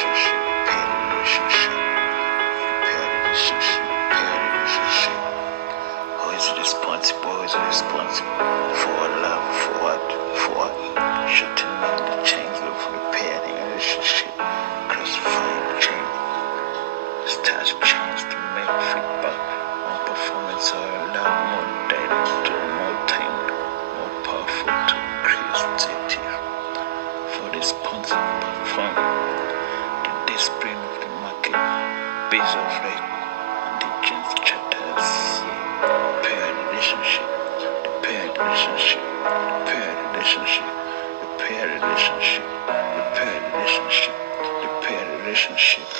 relationship, repair the relationship, repair the relationship, repair the relationship. Who is responsible? Who is responsible for love? For what? For what? Shutting down the chains of repairing a relationship, classifying the chain, start chains to make feedback on performance or love more direct, more timed, more powerful to creative. For responsible perform the discipline of the market, base of right, indigenous chatters, repair relationship, repair relationship, repair relationship, repair relationship, repair relationship, repair relationship.